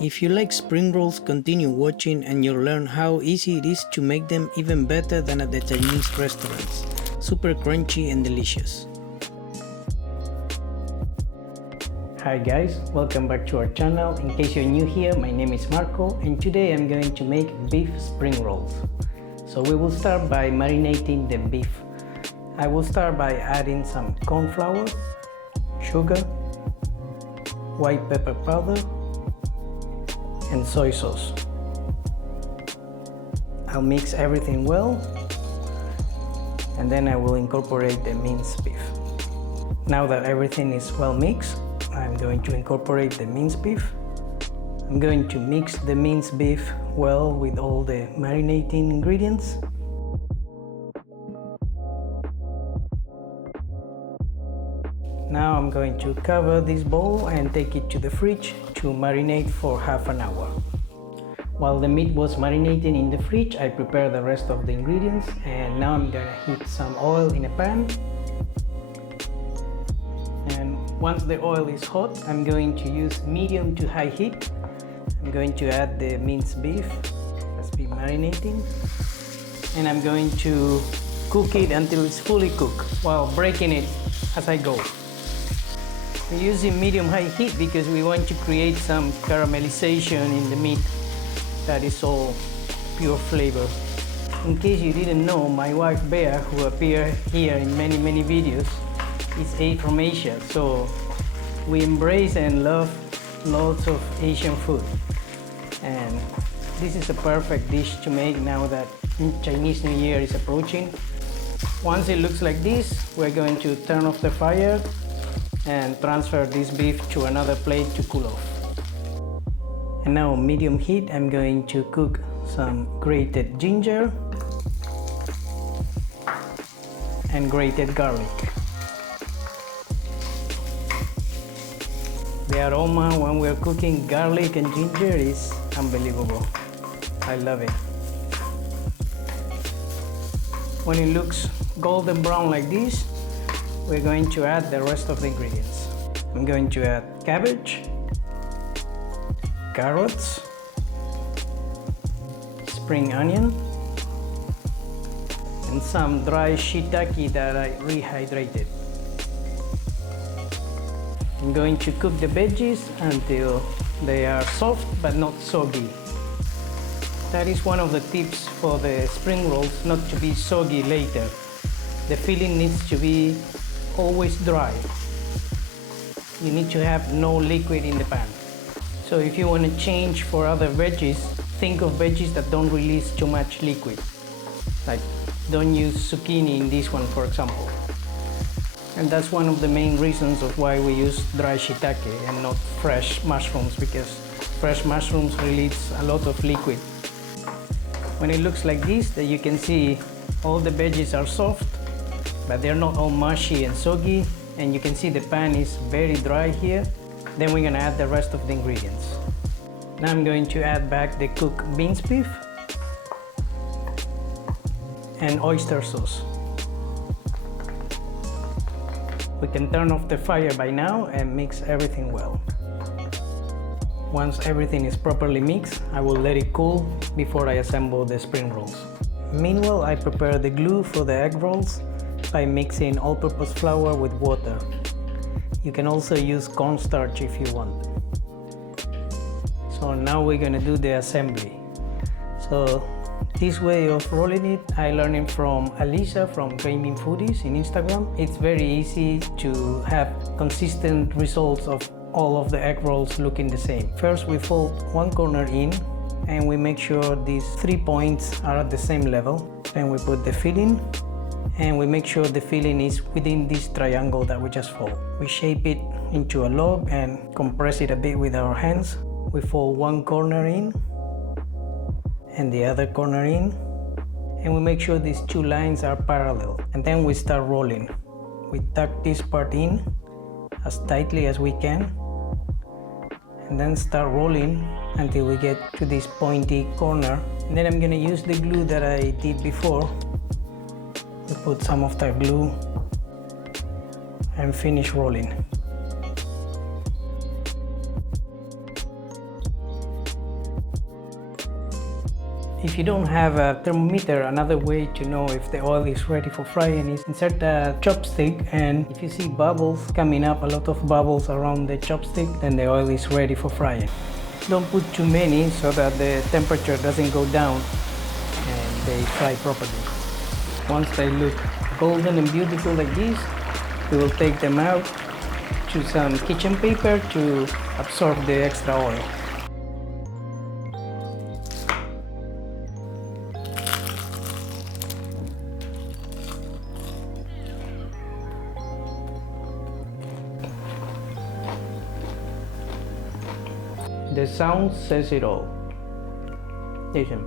If you like spring rolls, continue watching and you'll learn how easy it is to make them even better than at the Chinese restaurants. Super crunchy and delicious. Hi guys, welcome back to our channel. In case you're new here, my name is Marco and today I'm going to make beef spring rolls. So we will start by marinating the beef. I will start by adding some corn flour, sugar, white pepper powder, and soy sauce. I'll mix everything well and then I will incorporate the minced beef. Now that everything is well mixed, I'm going to incorporate the minced beef. I'm going to mix the minced beef well with all the marinating ingredients. Now I'm going to cover this bowl and take it to the fridge to marinate for half an hour. While the meat was marinating in the fridge, I prepared the rest of the ingredients and now I'm gonna heat some oil in a pan. And once the oil is hot, I'm going to use medium to high heat. I'm going to add the minced beef that's been marinating and I'm going to cook it until it's fully cooked while breaking it as I go. We're using medium-high heat because we want to create some caramelization in the meat that is all pure flavor. In case you didn't know, my wife Bea, who appeared here in many videos, is from Asia, so we embrace and love lots of Asian food. And this is a perfect dish to make now that Chinese New Year is approaching. Once it looks like this, we're going to turn off the fire and transfer this beef to another plate to cool off. And now medium heat, I'm going to cook some grated ginger and grated garlic. The aroma when we're cooking garlic and ginger is unbelievable. I love it. When it looks golden brown like this, we're going to add the rest of the ingredients. I'm going to add cabbage, carrots, spring onion, and some dry shiitake that I rehydrated. I'm going to cook the veggies until they are soft but not soggy. That is one of the tips for the spring rolls, not to be soggy later. The filling needs to be always dry. You need to have no liquid in the pan. So if you want to change for other veggies, think of veggies that don't release too much liquid. Like don't use zucchini in this one, for example. And that's one of the main reasons of why we use dry shiitake and not fresh mushrooms, because fresh mushrooms release a lot of liquid. When it looks like this, that you can see all the veggies are soft, but they're not all mushy and soggy, and you can see the pan is very dry here. Then we're gonna add the rest of the ingredients. Now I'm going to add back the cooked minced beef and oyster sauce. We can turn off the fire by now and mix everything well. Once everything is properly mixed, I will let it cool before I assemble the spring rolls. Meanwhile, I prepare the glue for the egg rolls by mixing all-purpose flour with water. You can also use cornstarch if you want. So now we're gonna do the assembly. So this way of rolling it, I learned it from Alicia from Gaming Foodies in Instagram. It's very easy to have consistent results of all of the egg rolls looking the same. First we fold one corner in and we make sure these 3 points are at the same level. Then we put the filling and we make sure the filling is within this triangle that we just fold. We shape it into a log and compress it a bit with our hands. We fold one corner in and the other corner in, and we make sure these two lines are parallel, and then we start rolling. We tuck this part in as tightly as we can and then start rolling until we get to this pointy corner. And then I'm gonna use the glue that I did before. We put some of that glue and finish rolling. If you don't have a thermometer, another way to know if the oil is ready for frying is insert a chopstick, and if you see bubbles coming up, a lot of bubbles around the chopstick, then the oil is ready for frying. Don't put too many so that the temperature doesn't go down and they fry properly. Once they look golden and beautiful like this, we will take them out, choose some kitchen paper to absorb the extra oil. The sound says it all. Listen.